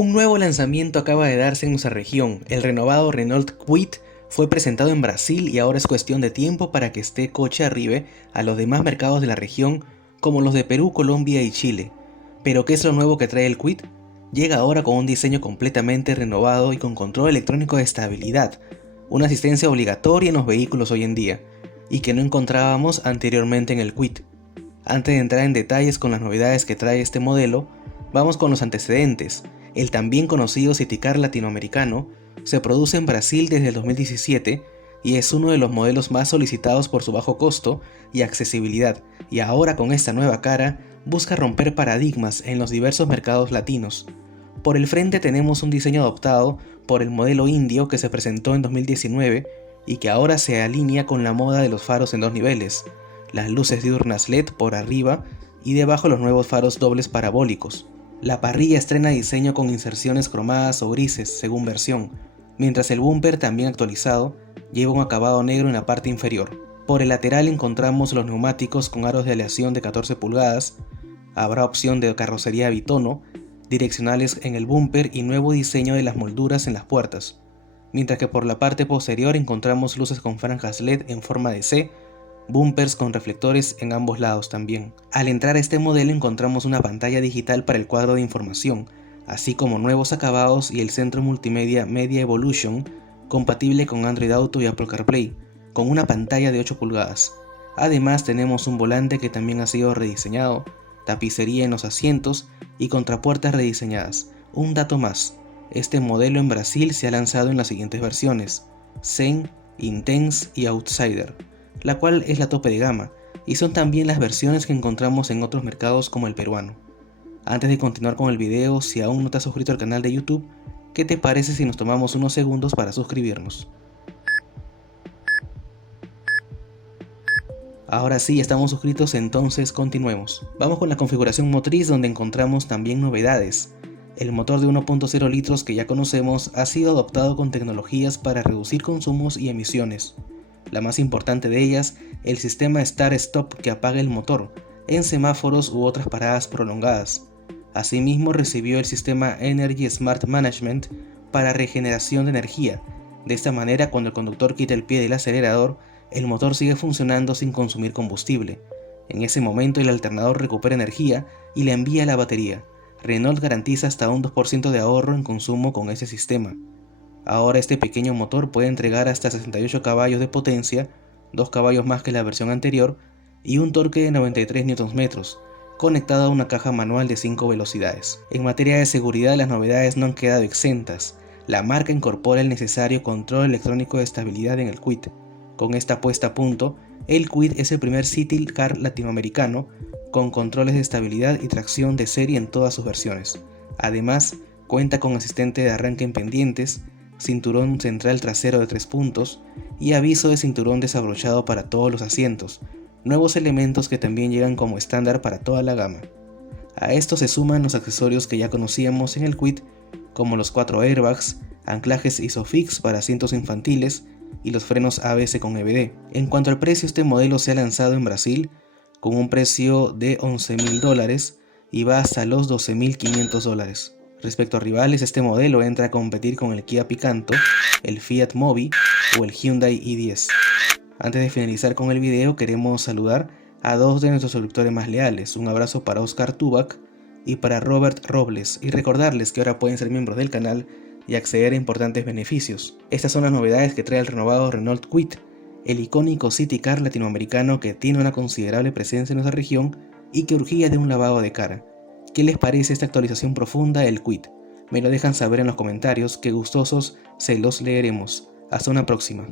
Un nuevo lanzamiento acaba de darse en nuestra región. El renovado Renault Kwid fue presentado en Brasil y ahora es cuestión de tiempo para que este coche arribe a los demás mercados de la región como los de Perú, Colombia y Chile. ¿Pero qué es lo nuevo que trae el Kwid? Llega ahora con un diseño completamente renovado y con control electrónico de estabilidad, una asistencia obligatoria en los vehículos hoy en día, y que no encontrábamos anteriormente en el Kwid. Antes de entrar en detalles con las novedades que trae este modelo, vamos con los antecedentes. El también conocido City Car latinoamericano se produce en Brasil desde el 2017 y es uno de los modelos más solicitados por su bajo costo y accesibilidad, y ahora con esta nueva cara busca romper paradigmas en los diversos mercados latinos. Por el frente tenemos un diseño adoptado por el modelo indio que se presentó en 2019 y que ahora se alinea con la moda de los faros en dos niveles, las luces diurnas LED por arriba y debajo los nuevos faros dobles parabólicos. La parrilla estrena diseño con inserciones cromadas o grises según versión, mientras el bumper, también actualizado, lleva un acabado negro en la parte inferior. Por el lateral encontramos los neumáticos con aros de aleación de 14 pulgadas, habrá opción de carrocería bitono, direccionales en el bumper y nuevo diseño de las molduras en las puertas, mientras que por la parte posterior encontramos luces con franjas LED en forma de C, bumpers con reflectores en ambos lados también. Al entrar a este modelo encontramos una pantalla digital para el cuadro de información, así como nuevos acabados y el centro multimedia Media Evolution, compatible con Android Auto y Apple CarPlay, con una pantalla de 8 pulgadas. Además tenemos un volante que también ha sido rediseñado, tapicería en los asientos y contrapuertas rediseñadas. Un dato más, este modelo en Brasil se ha lanzado en las siguientes versiones: Zen, Intense y Outsider, la cual es la tope de gama, y son también las versiones que encontramos en otros mercados como el peruano. Antes de continuar con el video, si aún no te has suscrito al canal de YouTube, ¿qué te parece si nos tomamos unos segundos para suscribirnos? Ahora sí, estamos suscritos, entonces continuemos. Vamos con la configuración motriz, donde encontramos también novedades. El motor de 1.0 litros que ya conocemos ha sido adoptado con tecnologías para reducir consumos y emisiones. La más importante de ellas, el sistema Start-Stop que apaga el motor en semáforos u otras paradas prolongadas. Asimismo recibió el sistema Energy Smart Management para regeneración de energía. De esta manera, cuando el conductor quita el pie del acelerador, el motor sigue funcionando sin consumir combustible. En ese momento el alternador recupera energía y la envía a la batería. Renault garantiza hasta un 2% de ahorro en consumo con ese sistema. Ahora este pequeño motor puede entregar hasta 68 caballos de potencia, 2 caballos más que la versión anterior, y un torque de 93 Nm, conectado a una caja manual de 5 velocidades. En materia de seguridad, las novedades no han quedado exentas. La marca incorpora el necesario control electrónico de estabilidad en el Kwid. Con esta puesta a punto, el Kwid es el primer City Car latinoamericano con controles de estabilidad y tracción de serie en todas sus versiones. Además, cuenta con asistente de arranque en pendientes, cinturón central trasero de 3 puntos y aviso de cinturón desabrochado para todos los asientos, nuevos elementos que también llegan como estándar para toda la gama. A esto se suman los accesorios que ya conocíamos en el Kwid, como los 4 airbags, anclajes ISOFIX para asientos infantiles y los frenos ABS con EBD. En cuanto al precio, este modelo se ha lanzado en Brasil con un precio de $11.000 y va hasta los $12.500. Respecto a rivales, este modelo entra a competir con el Kia Picanto, el Fiat Mobi o el Hyundai i10. Antes de finalizar con el video, queremos saludar a dos de nuestros suscriptores más leales. Un abrazo para Oscar Tubac y para Robert Robles, y recordarles que ahora pueden ser miembros del canal y acceder a importantes beneficios. Estas son las novedades que trae el renovado Renault Kwid, el icónico City Car latinoamericano que tiene una considerable presencia en nuestra región y que urgía de un lavado de cara. ¿Qué les parece esta actualización profunda del Kwid? Me lo dejan saber en los comentarios, que gustosos se los leeremos. Hasta una próxima.